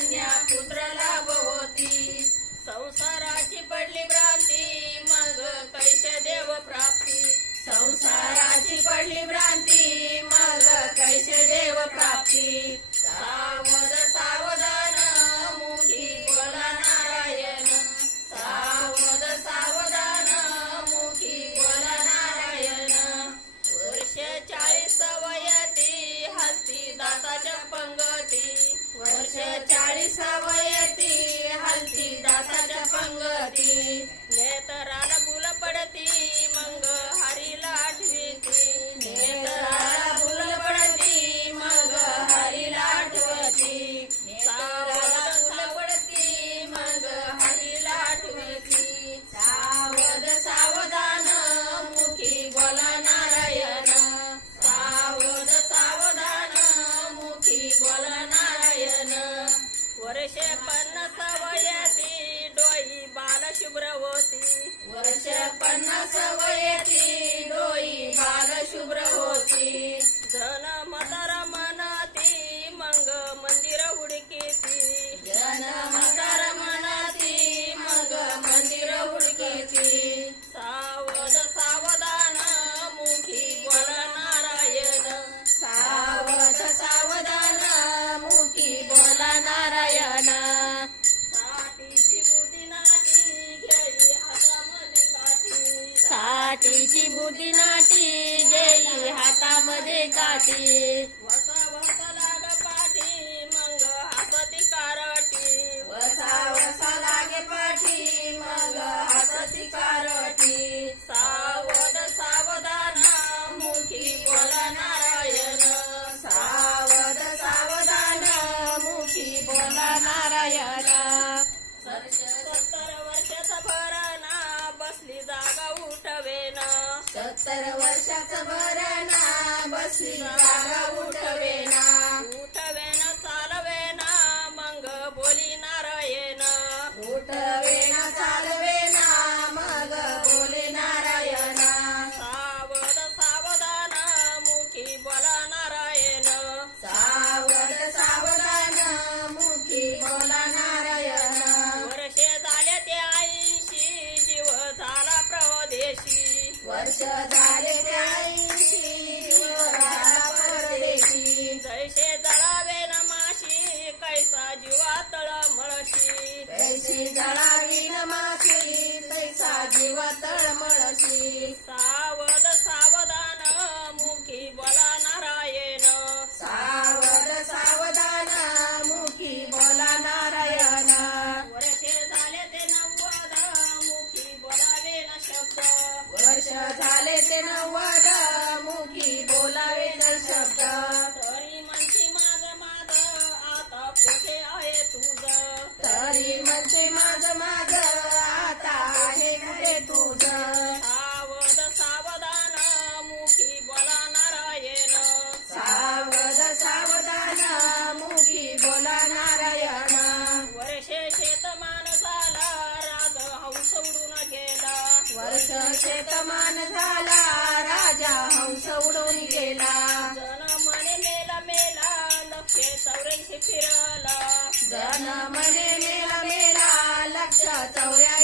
कन्या पुत्र लाभवती। संसाराची पडली भ्रांती मग कैसे देव प्राप्ती। संसाराची पडली भ्रांती मग कैसे देव प्राप्ती। सावध सावधान मुखी बोला नारायण। सावध सावधान मुखी बोला नारायण। वर्ष 40 वयती हलती दाताच्या पंगती। वर्ष 40 वयती हलती दाताच्या पंगती। नेतराला बुल पडती मग हरीला आठवती। नेतराला बुल पडती मग हरीला आठवती। सावध बुल पडती मग हरीला आठवती। सावध सावधान मुखी बोला नारायण। सावध सावधान मुखी बोला नारायण। वर्ष 50 वयती डोई बाल शुभ्र होती। वर्ष 50 वयती डोई बाल शुभ्र होती। जन म्हातार म्हणती मग मंदिर हुडकीती। जन म्हातार म्हणती मग मंदिर हुडकीती। सावध सावधान मुखी बोला नारायण। सावध सावधान मुखी बोला नारायण। साठीची बुद्धी नाटी घेई हातामध्ये काठी। साठीची बुद्धी नाटी घेई हातामध्ये काठी। वसा वसा लाग पाठी मग हासती कारटी। वसा वसा लागे पाठी मग हासती कारटी। सावध सावधान मुखी बोला नारायण। सावध सावधान मुखी बोला नारायण। 70 वर्षाचा भरणा बसली जागा उठवेना। 70 वर्षाचा भरणा बसली जागा उठवेना। उठवेना चालवेना मग बोली नारायण। उठवेना चालवेना मग बोले नारायण। सावध सावधान मुखी बोला नारायण। सावध सावधान मुखी बोला नारायण। वर्षे झाले ते 80 जीव झाला प्रदेशी। वर्ष झाले ते 80 जीव झाला परदेशी। जैसे जळावे न माशी कैसा जीवा तळमळशी। कैसी जळावी न माशी कैसा जीवा तळमळशी। सावध सावधान मुखी बोला नारायण। सावध सावधान मुखी बोला नारायण। वर्षे झाले ते 90 मुखी बोलावे न शब्द। वर्ष झाले ते 90 मुखी बोलावे न शब्द। तरी म्हणते माझ माझ आता कुठे आहे तुझं। तरी म्हणते माझ माझ आता आहे कुठे तुझं। सावध सावधान मुखी बोला नारायण। सावध सावधान मुखी बोला नारायण। वर्षे शेतमान झाला राजा हंस उडून गेला। वर्ष शेतमान झाला राजा हंस उडून गेला। जन म्हणे मेला मेला 184 फिरला। जन म्हणे मेला मेला 184